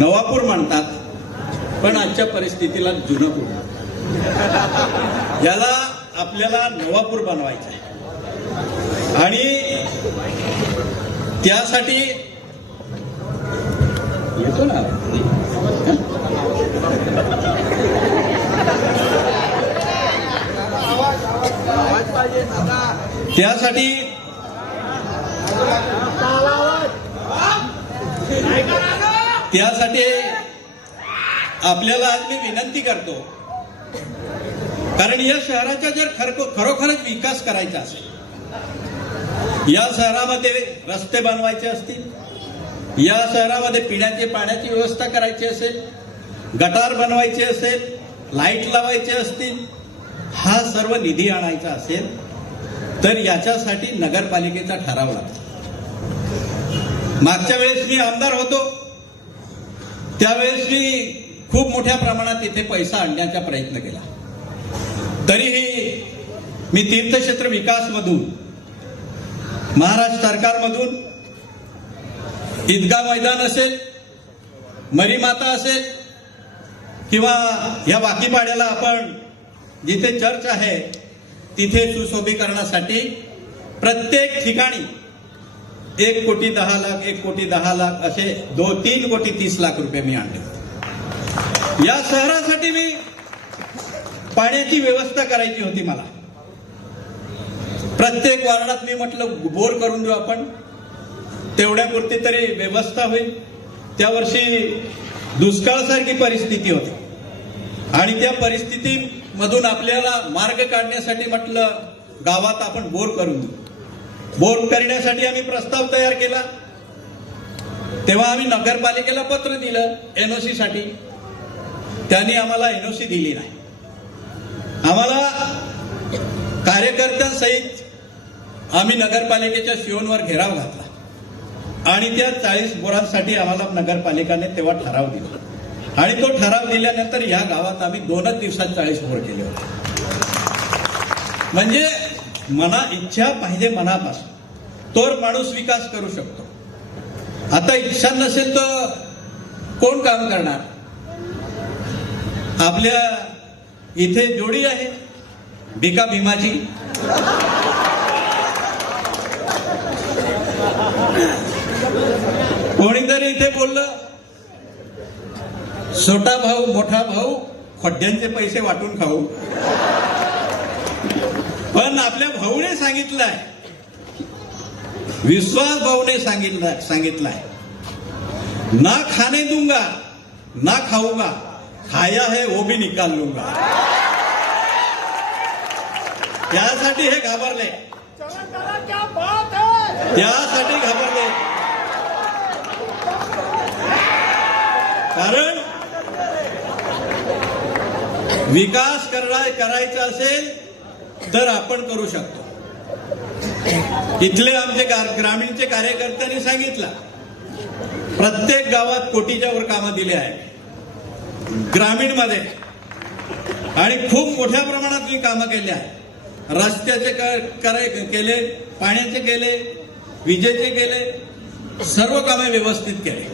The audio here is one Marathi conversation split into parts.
नवापूर म्हणतात, पण आजच्या परिस्थितीला जुनापूर म्हणतात. याला आपल्याला नवापूर बनवायचं आहे आणि त्यासाठी येतो ना त्यासाठी आपल्याला आज मी विनंती करतो, कारण या शहराचा जर खरोखरच विकास करायचा असेल, या शहरामध्ये रस्ते बनवायचे असतील, या शहरामध्ये पिण्याची पाण्याची व्यवस्था करायची असेल, गटार बनवायचे असेल, लाईट लावायचे असतील, हा सर्व निधी आणायचा असेल तर याच्यासाठी नगरपालिकेचा ठराव लागतो. मागच्या वेळेस मी आमदार होतो त्यावेळेस मी खूप मोठ्या प्रमाणात इथे पैसा आणण्याचा प्रयत्न केला. तरीही मी तीर्थक्षेत्र विकासमधून, महाराष्ट्र सरकारमधून ईदगाह मैदान असेल, मरीमाता असेल किंवा या वाकीपाड्याला आपण जिथे चर्च आहे तिथे सुशोभीकरणासाठी प्रत्येक ठिकाणी 1,10,00,000 1,10,00,000 असे 3,30,00,000 रुपये मी आणले. या शहरासाठी मी पाण्याची व्यवस्था करायची होती. मला प्रत्येक वार्डात मी म्हटलं बोर करून देऊ आपण, तेवढ्यापुरती तरी व्यवस्था होईल. त्या वर्षी दुष्काळासारखी परिस्थिती होती आणि त्या परिस्थितीमधून आपल्याला मार्ग काढण्यासाठी म्हटलं गावात आपण बोर करून देऊ. बोर करण्यासाठी आम्ही प्रस्ताव तयार केला. तेव्हा आम्ही नगरपालिकेला पत्र दिलं एनओसी साठी. त्यांनी आम्हाला एनओसी दिली नाही. आम्हाला कार्यकर्त्यांसहित आम्ही नगरपालिकेच्या शिओनवर घेराव घातला आणि त्या 40 बोरांसाठी आम्हाला नगरपालिकेने तेव्हा ठराव दिला आणि तो ठराव दिल्यानंतर या गावात आम्ही 2च दिवसात 40 बोर केले होते. म्हणजे इच्छा पाहिजे मनापासून, तर माणूस विकास करू शकतो. आता इच्छा नसेल तर कोण काम करणार? आपल्या इथे जोडी आहे भिका भीमाची. कोणीतरी इथे बोललं छोटा भाऊ मोठा भाऊ खड्ड्यांचे पैसे वाटून खाऊ. पण आपल्या भाऊने सांगितलंय, विश्वास भाऊने सांगितलंय ना खाने दूंगा ना खाऊंगा, खाया है वो भी निकाल लूंगा. त्यासाठी हे घाबरले, त्यासाठी घाबरले. कारण विकास करायचा असेल तर आपण करू शकतो. इथले आमचे ग्रामीणचे कार्यकर्त्यांनी सांगितलं, प्रत्येक गावात कोटीच्या वर कामं दिली आहेत ग्रामीण मध्ये आणि खूप मोठ्या प्रमाणात मी कामं केली आहेत. रस्त्याचे केले, पाण्याचे केले, विजेचे केले, सर्व कामे व्यवस्थित केले.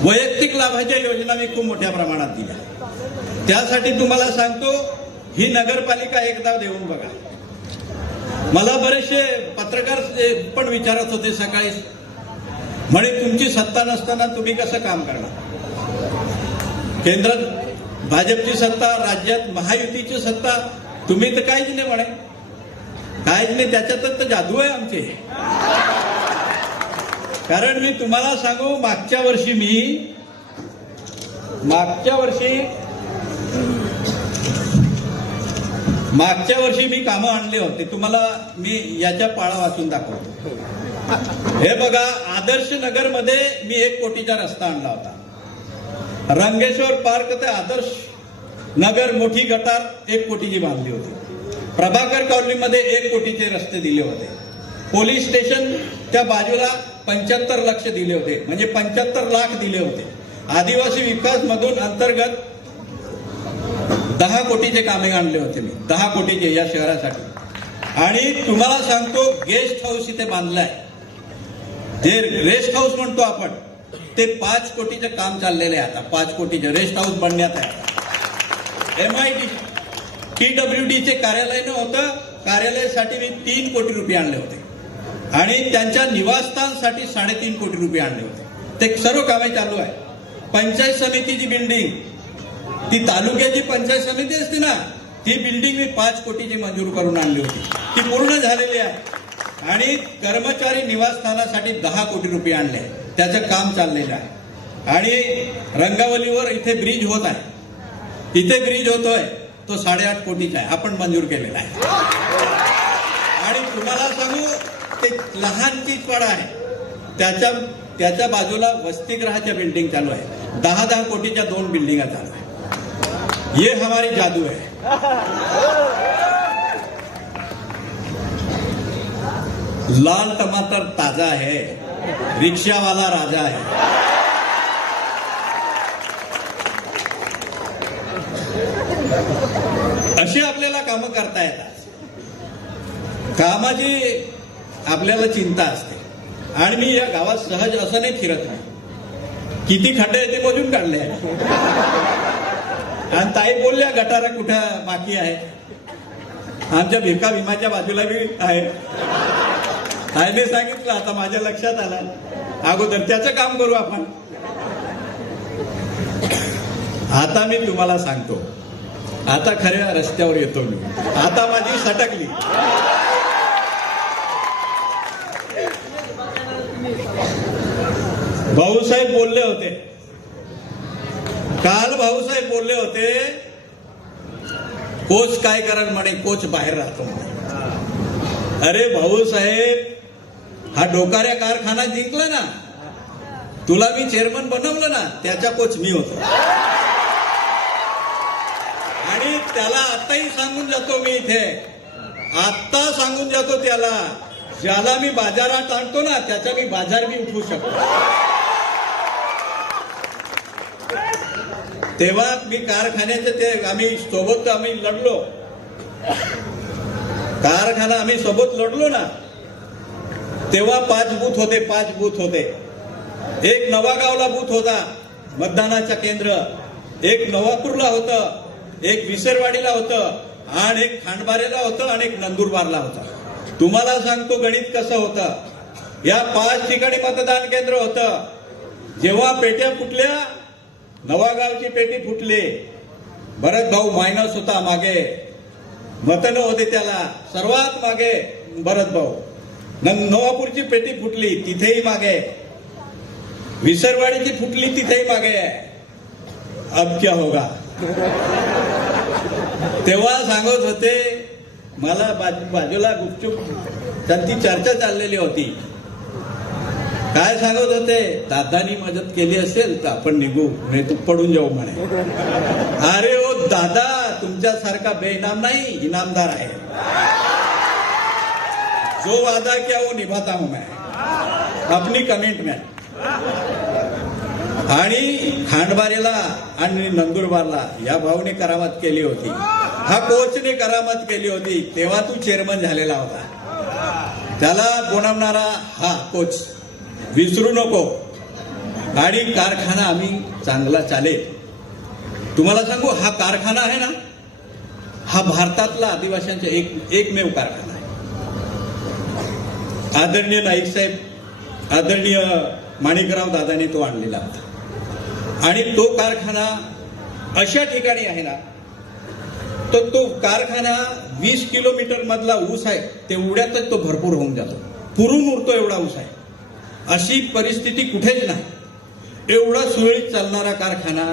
वैयक्तिक लाभाच्या योजना मी खूप मोठ्या प्रमाणात दिल्या. त्यासाठी तुम्हाला सांगतो, ही नगरपालिका एकदा देऊन बघा. मला बरेचसे पत्रकार पण विचारत होते सकाळी, म्हणे तुमची सत्ता नसताना तुम्ही कसं काम करणार? केंद्रात भाजपची सत्ता, राज्यात महायुतीची सत्ता, तुम्ही तर काहीच नाही म्हणे. काहीच नाही, त्याच्यातच तर जादू आहे आमचे. कारण मी तुम्हाला सांगू, मागच्या वर्षी मी कामं आणले होते. तुम्हाला मी याच्या पाळा वाचून दाखवतो. हे बघा, आदर्श नगर मध्ये मी 1 कोटीचा रस्ता आणला होता. रंगेश्वर पार्क ते आदर्श नगर मोठी गटार 1 कोटीची बांधली होती. प्रभाकर कॉलनीमध्ये 1 कोटीचे रस्ते दिले होते. पोलीस स्टेशन त्या बाजूला 75 लक्ष दिले होते, म्हणजे 75 लाख दिले होते. आदिवासी विकास मधून अंतर्गत 10 कोटीचे कामे आणले होते मी, 10 कोटीचे या शहरासाठी. आणि तुम्हाला सांगतो, गेस्ट हाऊस इथे बांधलाय. जे रेस्ट हाऊस म्हणतो आपण, ते 5 कोटीचं काम चाललेलं आहे. आता 5 कोटीचे रेस्ट हाऊस बनण्यात आहे. MID PWDचे कार्यालय नव्हतं, कार्यालयासाठी मी 3 कोटी रुपये आणले होते आणि त्यांच्या निवासस्थानसाठी 3.5 कोटी रुपये आणले होते. ते सर्व कामे चालू आहे. पंचायत समितीची बिल्डिंग, ती तालुक्याची पंचायत समिती असते ना, ती बिल्डिंग मी 5 कोटीची मंजूर करून आणली होती. ती पूर्ण झालेली आहे आणि कर्मचारी निवासस्थानासाठी 10 कोटी रुपये आणले. त्याचं काम चाललेलं आहे. आणि रंगावलीवर इथे ब्रिज होत आहे, इथे ब्रिज होतोय, तो 8.5 कोटीचा आहे, आपण मंजूर केलेला आहे. आणि तुम्हाला सांगू, ते लहान चिचवाडा आहे, त्याच्या बाजूला वसतिगृहाच्या बिल्डिंग चालू आहे. 10 कोटीच्या 2 बिल्डिंगा चालू आहे. ये हमारी जादू है. लाल टमाटर ताजा है, रिक्षा वाला राजा है. अशी आपल्याला कामं करता येतात. कामाची आपल्याला चिंता असते. आणि मी या गावात सहज असं नाही फिरत नाही. किती खड्डे ते मोजून काढले आहे. आणि ताई बोलल्या गटारा कुठं बाकी आहे. आमच्या भिका भीमाच्या बाजूला बी आहे. ताईने सांगितलं, आता माझ्या लक्षात आलं, अगोदर त्याचं काम करू आपण. आता मी तुम्हाला सांगतो, आता खऱ्या रस्त्यावर येतो मी. आता माझी सटकली. भाऊसाहेब बोलले होते काल, भाऊसाहेब बोलले होते, कोच काय करणार म्हणे, कोच बाहेर राहतो म्हणे. अरे भाऊसाहेब, हा डोकाऱ्या कारखाना जिंकला ना, तुला मी चेअरमन बनवलं ना, त्याचा कोच मी होतो. आणि त्याला आताही सांगून जातो मी, इथे आत्ता सांगून जातो त्याला, ज्याला मी बाजारात आणतो ना, त्याचा मी बाजार बी उठवू शकतो. तेव्हा मी कारखान्याचं ते आम्ही सोबत लढलो, कारखाना आम्ही सोबत लढलो ना, तेव्हा 5 बूथ होते, 5 बूथ होते. एक नवागावला बूथ होता मतदानाचं केंद्र, एक नवापूरला होतं, एक विसरवाडीला होतं, आणि एक खांडबारेला होतं, आणि एक नंदुरबारला होतं. तुम्हाला सांगतो गणित कसं होतं. या 5 ठिकाणी मतदान केंद्र होतं. जेव्हा पेट्या फुटल्या, नवागावची पेटी फुटली, भरत भाऊ मायनस होता मागे, मतन होते त्याला सर्वात मागे भरत भाऊ. नवापूरची पेटी फुटली, तिथेही मागे, विसरवाडीची फुटली, तिथेही मागे. अब क्या होगा. तेव्हा सांगत होते मला, बाजूला गुपचूप त्यांची चर्चा चाललेली होती. काय सांगत होते, दादानी मदत केली असेल तर आपण निघू, नाही तू पडून जाऊ म्हणे. अरे ओ दादा, तुमच्यासारखा बेइनाम नाही, इनामदार आहे. जो वादा किया वो निभाता हूं मैं, अपनी कमिटमेंट. आणि खांडबारेला आणि नंदुरबारला या भाऊने करामत केली होती, हा कोचने करामत केली होती. तेव्हा तू चेअरमन झालेला होता. त्याला बोलावणारा हा कोच विसरू नको. आणि कारखाना आम्ही चांगला चालेल. तुम्हाला सांगू, हा कारखाना आहे ना, हा भारतातला आदिवासींचा एकमेव कारखाना आहे. आदरणीय नाईक साहेब, आदरणीय माणिकराव दादाने तो आणलेला होता. आणि तो कारखाना अशा ठिकाणी आहे ना, तो कारखाना 20 किलोमीटर मधला ऊस आहे, तेवढ्यातच तो भरपूर होऊन जातो, पुरून उरतो एवढा ऊस आहे. अशी परिस्थिती कुठेच नाही. एवढा सुरळीत चालणारा कारखाना,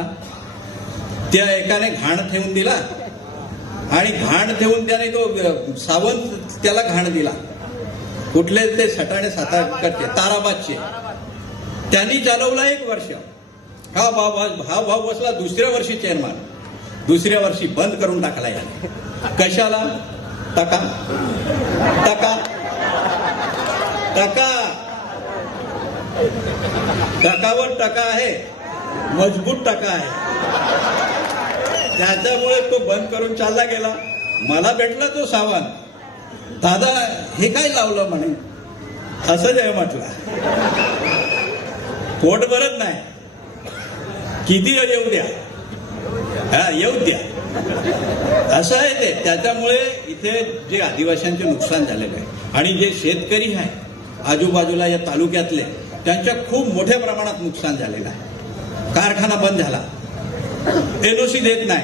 त्या एकाने घाण ठेवून दिला, आणि घाण ठेवून त्याने तो सावंत त्याला घाण दिला. कुठले ते सटाणे सातारचे, ताराबादचे, त्यांनी चालवला 1 वर्ष. हा भाव बसला दुसऱ्या वर्षी चेअरमन, दुसऱ्या वर्षी बंद करून टाकला याने. कशाला? टका टका टका, टकावर टका आहे, मजबूत टका आहे. त्याच्यामुळे तो बंद करून चालला गेला. मला भेटला तो सावंत, दादा हे काय लावलं म्हणे. असं जे म्हटलं, पोट भरत नाही, किती येऊ द्या, हा येऊ द्या, असं आहे ते. त्याच्यामुळे इथे जे आदिवासींचे नुकसान झालेलं आहे आणि जे शेतकरी आहे आजूबाजूला या तालुक्यातले, त्यांच्या खूप मोठ्या प्रमाणात नुकसान झालेलं आहे. कारखाना बंद झाला, एनओसी देत नाही,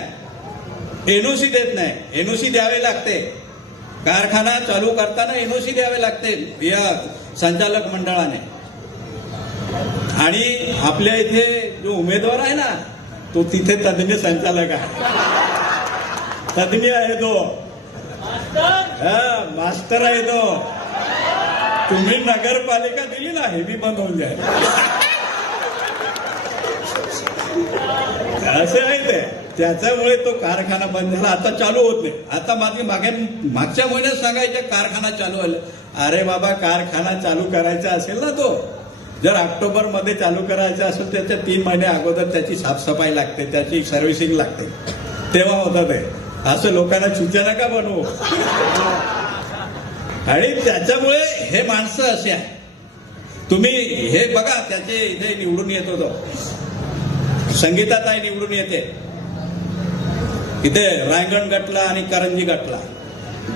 एनओसी देत नाही, एनओसी द्यावे लागते. कारखाना चालू करताना एनओसी द्यावे लागते या संचालक मंडळाने. आणि आपल्या इथे जो उमेदवार आहे ना, तो तिथे तज्ञ संचालक आहे, तज्ञ आहे तो, मास्टर आहे तो. तुम्ही नगरपालिका दिली ना, हे बी बंद होऊन जाईल, असे आहे ते. त्याच्यामुळे तो कारखाना बंद झाला, आता चालू होत नाही. आता मागच्या महिन्यात सांगायचं कारखाना चालू झालं. अरे बाबा, कारखाना चालू करायचा असेल ना, तो जर ऑक्टोबर मध्ये चालू करायचा असेल त्याच्या 3 महिने अगोदर त्याची साफसफाई लागते, त्याची सर्व्हिसिंग लागते, तेव्हा होतं ते. असं लोकांना सूचना का बनवू. आणि त्याच्यामुळे हे माणसं असे आहे. तुम्ही हे बघा, त्याचे इथे निवडून येत होतो, संगीताताई निवडून येते इथे रायगड गटला आणि करंजी गटला,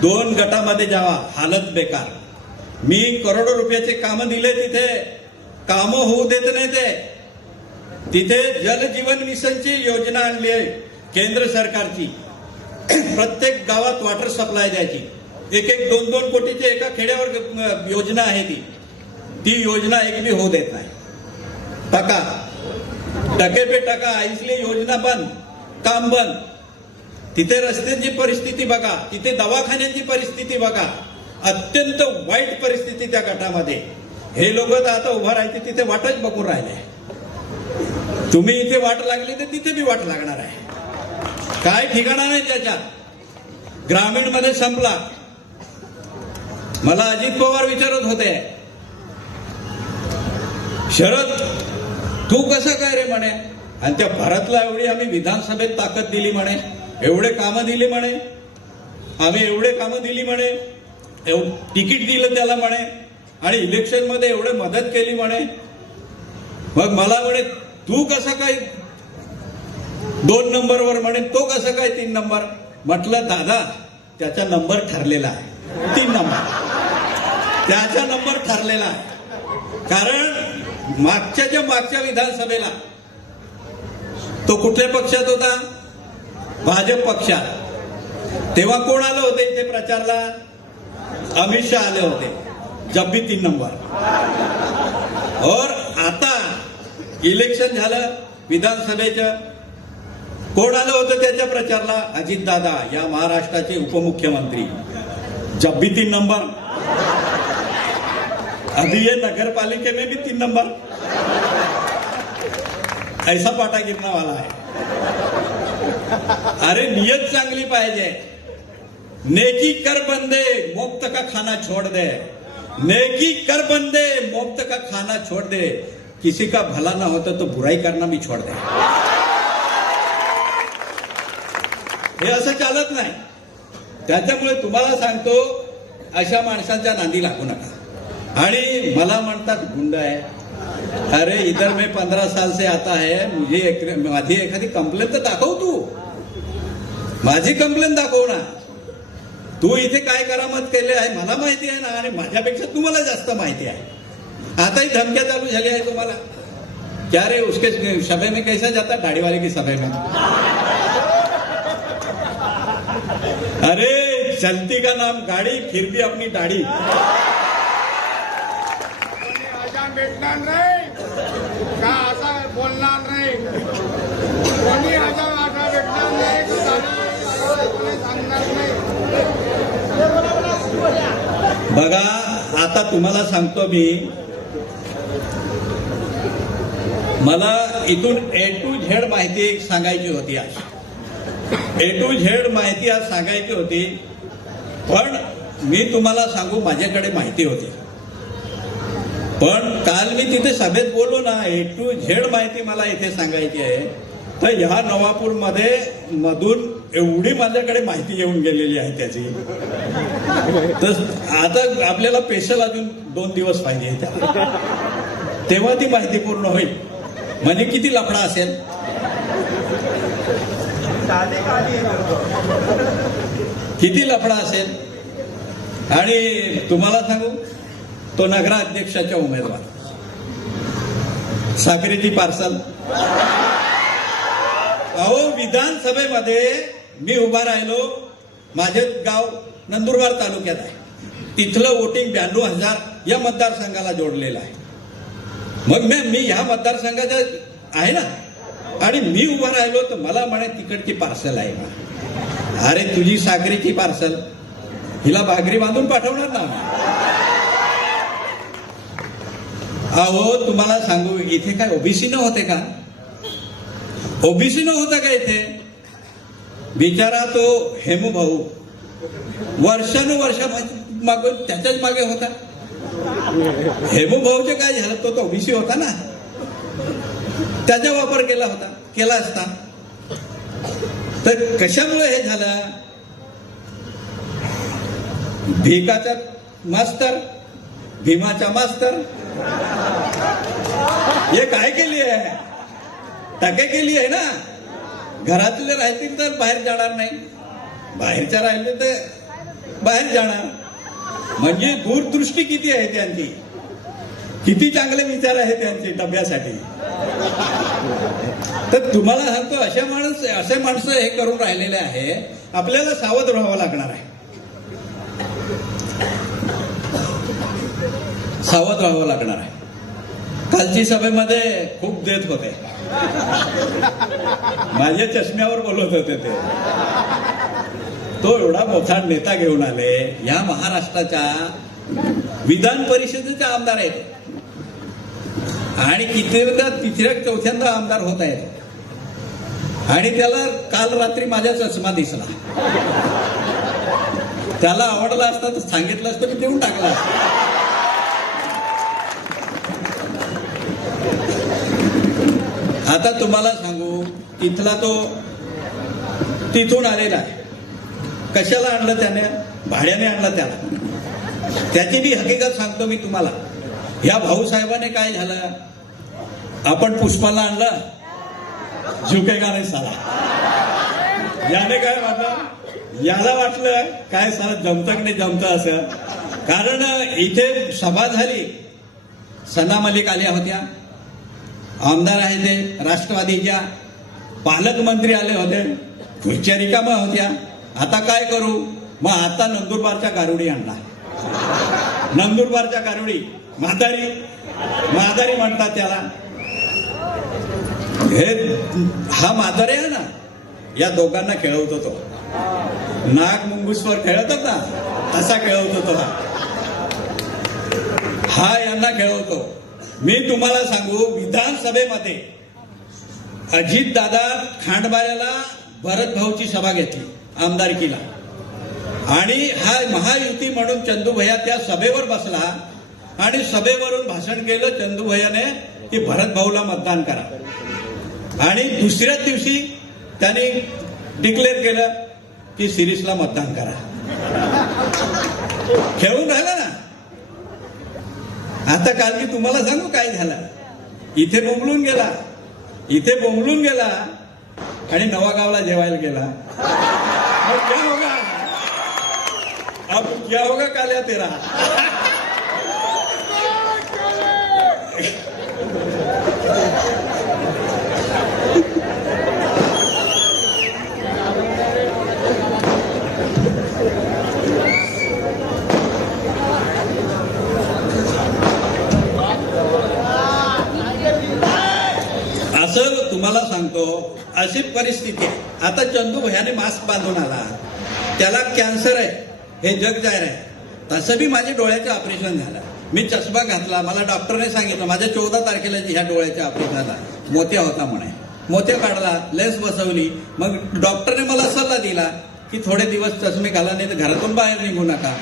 2 गटामध्ये जावा, हालत बेकार. मी करोडो रुपयाचे कामं दिले, तिथे कामं होऊ देत नाही ते. तिथे जल जीवन मिशनची योजना आणली आहे केंद्र सरकारची, प्रत्येक गावात वॉटर सप्लाय द्यायची. 1-1, 2-2 कोटीची एका खेड्यावर योजना आहे ती योजना एक बी होऊ देत नाही. टके पे टका, इसलिए योजना बंद, काम बंद. तिथे रस्त्याची परिस्थिती बघा, तिथे दवाखान्याची परिस्थिती बघा, अत्यंत वाईट परिस्थिती त्या गटामध्ये. हे लोक आता उभं राहायचे तिथे वाटच बघून राहिले. तुम्ही इथे वाट लागली तर तिथे बी वाट लागणार आहे, काय ठिकाणा नाही त्याच्यात. ग्रामीण मध्ये संपला. मला अजित पवार विचारत होते, शरद तू कसं काय रे म्हणे, आणि त्या भारतला एवढी आम्ही विधानसभेत ताकद दिली म्हणे, एवढे कामं दिली म्हणे, आम्ही एवढे कामं दिली म्हणे, तिकीट दिलं त्याला म्हणे, आणि इलेक्शन मध्ये एवढे मदत केली म्हणे. मग मला म्हणे तू कसं काय 2 नंबरवर म्हणे, तो कसं काय 3 नंबर. म्हटलं दादा, त्याचा नंबर ठरलेला आहे, 3 नंबर त्याचा नंबर ठरलेला आहे. कारण मागच्या विधानसभेला तो कुठल्या पक्षात होता, भाजप पक्षात. तेव्हा कोण आलं होते इथे प्रचारला, अमित शहा आले होते, जब भी 3 नंबर. और आता इलेक्शन झालं विधानसभेचं, कोण आलं होतं त्याच्या प्रचारला, अजित दादा, या महाराष्ट्राचे उपमुख्यमंत्री, जब भी 3 नंबर. अभी ये नगरपालिके में भी 3 नंबर. ऐसा पाटा गिरना वाला है. अरे नियत चांगली पाहिजे. नेकी कर बंदे, मुफ्त का खाना छोड़ दे. नेकी कर बंदे, मुफ्त का खाना छोड़ दे. किसी का भला ना होता तो बुराई करना भी छोड़ दे. हे असं चालत नाही. त्याच्यामुळे तुम्हाला सांगतो, अशा माणसांच्या नांदी लागू नका. आणि मला म्हणतात गुंड आहे. अरे इधर मैं 15 साल से आता है, माझी एखादी कंप्लेंट तर दाखव, तू माझी कंप्लेंट दाखव ना. तू इथे काय करामत केले आहे मला माहिती आहे ना, आणि माझ्यापेक्षा तुम्हाला जास्त माहिती आहे. आताही धमक्या चालू झाली आहे तुम्हाला. क्या रे उसके सभे में कैसा जाता, दाढ़ी वाले की सभे में. अरे चलती का नाम गाड़ी, फिर भी अपनी दाढ़ी. भेटणार नाही का, असं बोलणार नाही कोणी, असं भेटणार नाही, सांगणार नाही. बघा, आता तुम्हाला सांगतो मी, मला इथून A to Z माहिती सांगायची होती आज. A to Z माहिती आज सांगायची होती, पण मी तुम्हाला सांगू, माझ्याकडे माहिती होती. पण काल मी तिथे सभेत बोललो ना, A to Z माहिती मला इथे सांगायची आहे. तर ह्या नवापूरमध्ये मधून एवढी माझ्याकडे माहिती येऊन गेलेली आहे त्याची. तर आता आपल्याला स्पेशल अजून 2 दिवस पाहिजे. तेव्हा ती माहिती पूर्ण होईल. म्हणजे किती लफडा असेल. किती लफडा असेल. आणि तुम्हाला सांगू, तो नगराध्यक्षाच्या उमेदवार, साखरेची पार्सल. अहो, विधानसभेमध्ये मी उभा राहिलो. माझे गाव नंदुरबार तालुक्यात आहे. तिथलं वोटिंग 92,000 या मतदारसंघाला जोडलेलं आहे. मग मी ह्या मतदारसंघाचा आहे ना, आणि मी उभा राहिलो तर मला म्हणे तिकडची पार्सल आहे ना. अरे, तुझी साखरेची पार्सल, हिला भाकरी बांधून पाठवणार ना. अहो, तुम्हाला सांगू, इथे काय ओबीसी न होते का? ओबीसी न होता का इथे? बिचारा तो हेमू भाऊ वर्षानुवर्ष मागे त्याच्याच मागे होता. हेमू भाऊचे काय झालं, तो ओबीसी होता ना, त्याचा वापर केला असता. तर कशामुळे हे झालं? भिकाचा मास्तर, भीमाचा मास्तर, हे काय केली आहे? टाके केली आहे ना. घरातले राहतील तर बाहेर जाणार नाही, बाहेरच्या राहिले तर बाहेर जाणार. म्हणजे दूरदृष्टी किती आहे त्यांची, किती चांगले विचार आहे त्यांचे डब्यासाठी. तर तुम्हाला सांगतो, असे माणसं हे करून राहिलेले आहे. आपल्याला सावध राहावं लागणार आहे. सावध राहावं लागणार आहे. कालची सभेमध्ये खूप देत होते, माझ्या चष्म्यावर बोलत होते ते. तो एवढा मोठा नेता घेऊन आले, या महाराष्ट्राच्या विधान परिषदेचे आमदार आहेत, आणि तिसऱ्या चौथ्यांदा आमदार होत आहेत. आणि त्याला काल रात्री माझा चष्मा दिसला. त्याला आवडला असता तर सांगितलं असतं, मी देऊन टाकला असता. आता तुम्हाला सांगू, तिथला तो तिथून आलेला आहे. कशाला आणलं त्याने? भाड्याने आणलं त्याला. त्याची बी हकीकत सांगतो मी तुम्हाला. ह्या भाऊसाहेबाने काय झालं, आपण पुष्पाला आणलं, झुकेगा नाही साला. याने काय वाटलं, याला वाटलं काय साला जमतं की नाही जमतं असं. कारण इथे सभा झाली, सना मलिक आल्या होत्या, आमदार आहे ते राष्ट्रवादीच्या, पालकमंत्री आले होते, खुर्च्या रिकाम्या होत्या. आता काय करू? मग आता नंदुरबारच्या गारुडी आणला. नंदुरबारच्या गारुडी, म्हातारी म्हणतात त्याला. हा म्हातारी आहे ना, या दोघांना खेळवतो तो. नाग मुंगूसवर खेळतात ना, तसा खेळवतो तो. हा यांना खेळवतो. मी तुम्हाला सांगू, विधानसभेमध्ये अजितदादा खांडबाळ्याला भरत भाऊची सभा घेतली आमदारकीला, आणि हा महायुती म्हणून चंदूभैया त्या सभेवर बसला आणि सभेवरून भाषण केलं चंदूभैयाने की भरत भाऊला मतदान करा. आणि दुसऱ्याच दिवशी त्यांनी डिक्लेअर केलं की शिरीषला मतदान करा. खेळून राहिला ना. आता काल मी तुम्हाला सांगू काय झालं. इथे बोंबलून गेला आणि नवागावला जेवायला गेला. अब क्या होगा काल्या तेरा. असं तुम्हाला सांगतो, अशी परिस्थिती आहे. आता चंदू भैयाने मास्क बांधून आला, त्याला कॅन्सर आहे हे जग जाहीर आहे. तसं बी माझ्या डोळ्याचं ऑपरेशन झालं. मी चष्मा घातला, मला डॉक्टरने सांगितलं माझ्या 14 तारखेला ह्या डोळ्याच्या ऑपरेशन झाला. मोत्या होता म्हणे. मोत्या काढला, लेन्स बसवली. मग डॉक्टरने मला सल्ला दिला की थोडे दिवस चष्मे घाला, नाही तर घरातून बाहेर निघू नका.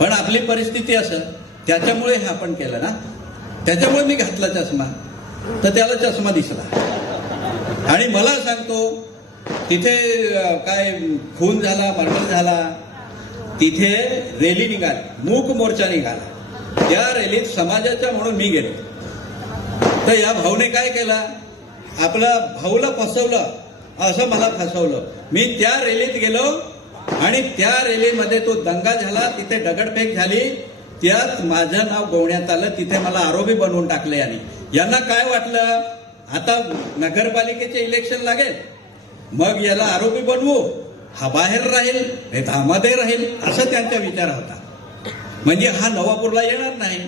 पण आपली परिस्थिती असं, त्याच्यामुळे हे आपण केलं ना. त्याच्यामुळे मी घातला चष्मा, तर त्याला चष्मा दिसला. आणि मला सांगतो, तिथे काय खून झाला, मर्डर झाला. तिथे रॅली निघाली, मूक मोर्चा निघाला. त्या रॅलीत समाजाचा म्हणून मी गेलो. तर या भाऊने काय केलं, आपल्या भाऊला फसवलं, असं मला फसवलं. मी त्या रॅलीत गेलो आणि त्या रॅलीमध्ये तो दंगा झाला, तिथे दगडफेक झाली, त्यात माझं नाव गोवण्यात आलं, तिथे मला आरोपी बनवून टाकले. आणि यांना काय वाटलं, आता नगरपालिकेचे इलेक्शन लागेल, मग याला आरोपी बनवू, हा बाहेर राहील, हे आमध्ये राहील, असं त्यांचा विचार होता. म्हणजे हा नवापूरला येणार नाही,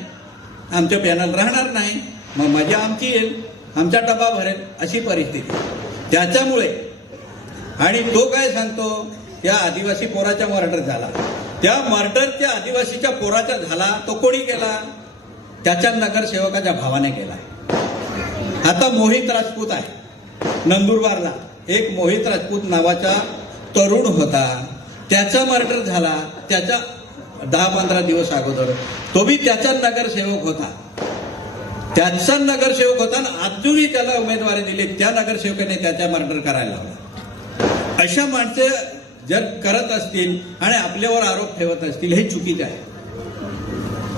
आमच्या पॅनल राहणार नाही, मग मजा आमची येईल, आमचा डबा भरेल, अशी परिस्थिती. त्याच्यामुळे आणि तो काय सांगतो, त्या आदिवासी पोराचा मर्डर झाला, त्या मर्डरच्या आदिवासीच्या पोराचा झाला, तो कोणी केला, त्याच्या नगरसेवकाच्या भावाने केला. आता मोहित राजपूत आहे नंदुरबारला, एक मोहित राजपूत नावाचा तरुण होता, त्याचा मर्डर झाला त्याच्या 10-15 दिवस अगोदर, तो बी त्याचा नगरसेवक होता, त्याचा नगरसेवक होता आणि अजूनही त्याला उमेदवारी दिली, त्या नगरसेवकाने त्याचा मर्डर करायला लावला. अशा माणसं जर करत असतील आणि आपल्यावर आरोप ठेवत असतील, हे चुकीचं आहे,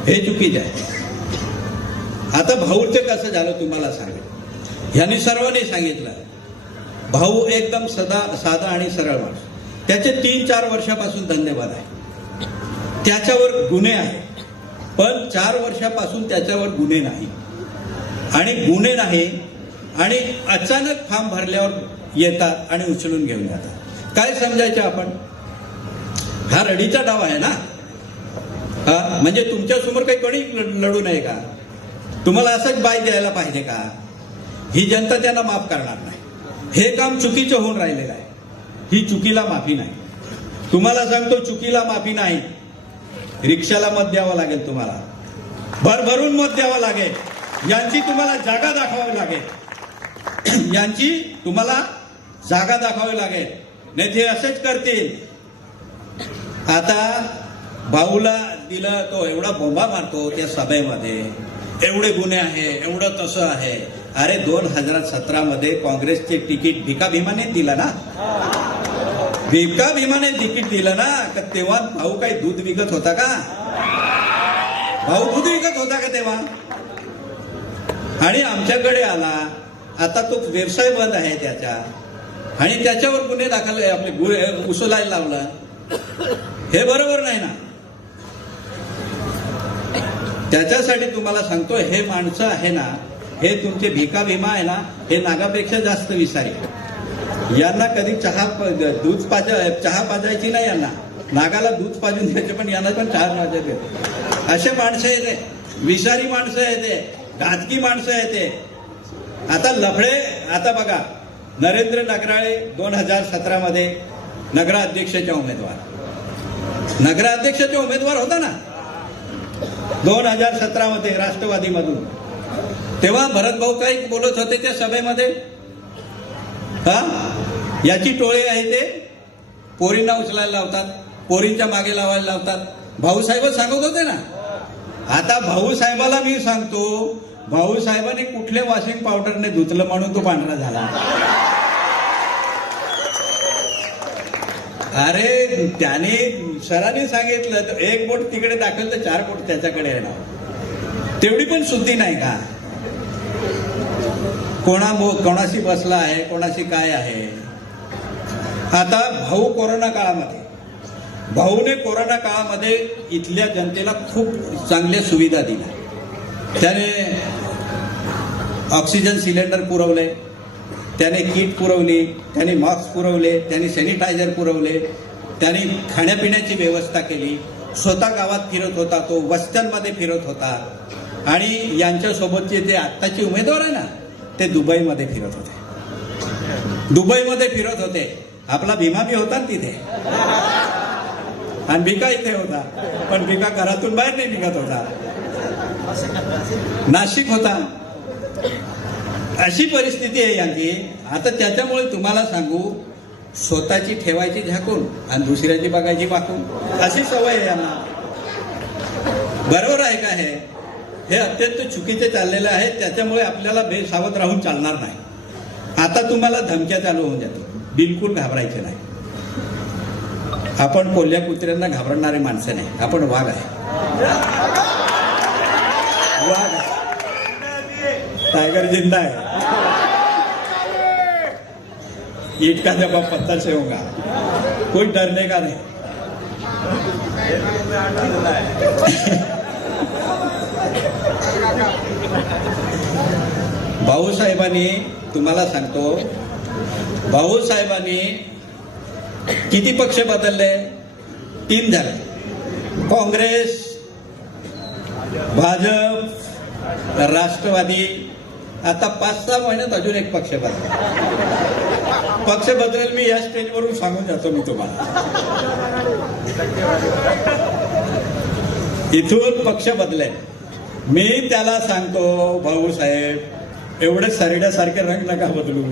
हे चुकीचं आहे. आता भाऊचं कसं झालं तुम्हाला सांगेल. ह्यांनी सर्वांनी सांगितलं, भाऊ एकदम साधा आणि सरळ माणूस, त्याचे 3-4 वर्षापासून धंदेवाद आहे, त्याच्यावर गुन्हे आहे, पण 4 वर्षापासून त्याच्यावर गुन्हे नाही. आणि गुन्हे नाही आणि अचानक फॉर्म भरल्यावर येतात आणि उचलून घेऊन जातात. काय समजायचं आपण, हा रडीचा डाव आहे ना. हा म्हणजे तुमच्या समोर काही कोणी लढू नये का, तुम्हाला असंच बाय द्यायला पाहिजे का, ही जनता त्यांना माफ करणार नाही. हे काम चुकीचं होऊन राहिलेलं आहे, ही चुकीला माफी नाही. तुम्हाला सांगतो, चुकीला माफी नाही. रिक्षाला मत द्यावं लागेल, तुम्हाला भरभरून मत द्यावं लागेल, यांची तुम्हाला जागा दाखवावी लागेल, यांची तुम्हाला जागा दाखवावी लागेल, नाही ते असेच करतील. आता भाऊला दिलं, तो एवढा बोंबा मारतो त्या सभेमध्ये, एवढे गुन्हे आहे, एवढं तसं आहे. अरे 2017 मध्ये काँग्रेसचे तिकीट भिका भीमाने दिलं ना, भिका भीमाने तिकीट दिलं ना, का तेव्हा भाऊ काही दूध विकत होता का, भाऊ दूध विकत होता का तेव्हा. आणि आमच्याकडे आला, आता तो व्यवसाय बंद आहे त्याचा, आणि त्याच्यावर गुन्हे दाखल आपले उचलायला लावला, हे बरोबर नाही ना. त्याच्यासाठी तुम्हाला सांगतो, हे माणसं आहे ना, हे तुमचे भिका भीमा आहे ना, हे नागापेक्षा जास्त विसारी. यांना कधी चहा पाजायची नाही, यांना नागाला दूध पाजून द्यायचे, पण यांना पण चहा पाजायचे. असे माणसं आहे ते, विसारी माणसं आहे ते, घातकी माणसं आहे ते. आता लफडे, आता बघा, नरेंद्र नगराळे 2017 मध्ये नगराध्यक्षाचे उमेदवार होता ना 2017 मध्ये राष्ट्रवादीमधून. तेव्हा भरत भाऊ काही बोलत होते त्या सभेमध्ये, हा याची टोळे आहे ते पोरींना उचलायला लावतात, पोरींच्या मागे लावायला लावतात, भाऊसाहेब सांगत होते ना. आता भाऊसाहेबाला मी सांगतो, भाऊसाहेबांनी कुठल्या वॉशिंग पावडरने धुतलं म्हणून तो पांढरा झाला. अरे त्याने सरांनी सांगितलं, तर 1 बोट तिकडे दाखल तर 4 बोट त्याच्याकडे येणार, तेवढी पण शुद्धी नाही का. कोणाशी बसला आहे, कोणाशी काय आहे. आता भाऊ भाऊने कोरोना काळामध्ये इथल्या जनतेला खूप चांगल्या सुविधा दिल्या. त्याने ऑक्सिजन सिलेंडर पुरवले, त्याने किट पुरवली, त्याने मास्क पुरवले, त्याने सॅनिटायझर पुरवले, त्याने खाण्यापिण्याची व्यवस्था केली. स्वतः गावात फिरत होता, तो वस्त्यांमध्ये फिरत होता. आणि यांच्यासोबतचे जे आत्ताचे उमेदवार आहे ना, ते दुबईमध्ये फिरत होते. आपला भीमा बी होता तिथे, आणि भिका इथे होता, पण भिका घरातून बाहेर नाही निघत होता, नाशिक होता. अशी परिस्थिती आहे यांची. आता त्याच्यामुळे तुम्हाला सांगू, स्वतःची ठेवायची झाकून आणि दुसऱ्याची बघायची वाकून, अशी सवय आहे यांना. बरोबर आहे का हे अत्यंत चुकीचे चाललेलं आहे. त्याच्यामुळे आपल्याला बेसावध राहून चालणार नाही. आता तुम्हाला धमक्या चालू होऊन जातील, बिलकुल घाबरायचे नाही. आपण कोल्ह्या कुत्र्यांना घाबरणारे माणसं नाही, आपण वाघ आहे. टाइगर जिंदा है, ईट का जवाब पत्थर से होगा, कोई डरने का नहीं. भाऊसाहेबांनी, तुम्हाला सांगतो, भाऊसाहेबांनी किती पक्ष बदलले? 3 झाले. काँग्रेस, भाजप, राष्ट्रवादी. आता 5-6 महिन्यात अजून एक पक्ष बदलेल. पक्ष बदलेल मी या स्टेजवरून सांगून जातो मी तुम्हाला. इथून पक्ष बदलेल. मी त्याला सांगतो, भाऊसाहेब एवढे सरड्यासारखे रंग नका बदलू.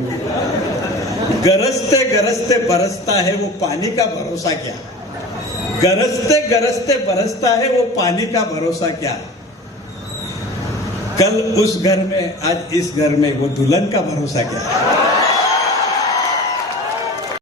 गरजते गरजते बरसता है वो पानी का भरोसा क्या. गरजते गरजते बरसता है वो पानी का भरोसा क्या. कल उस घर में आज इस घर में वो दुल्हन का भरोसा क्या.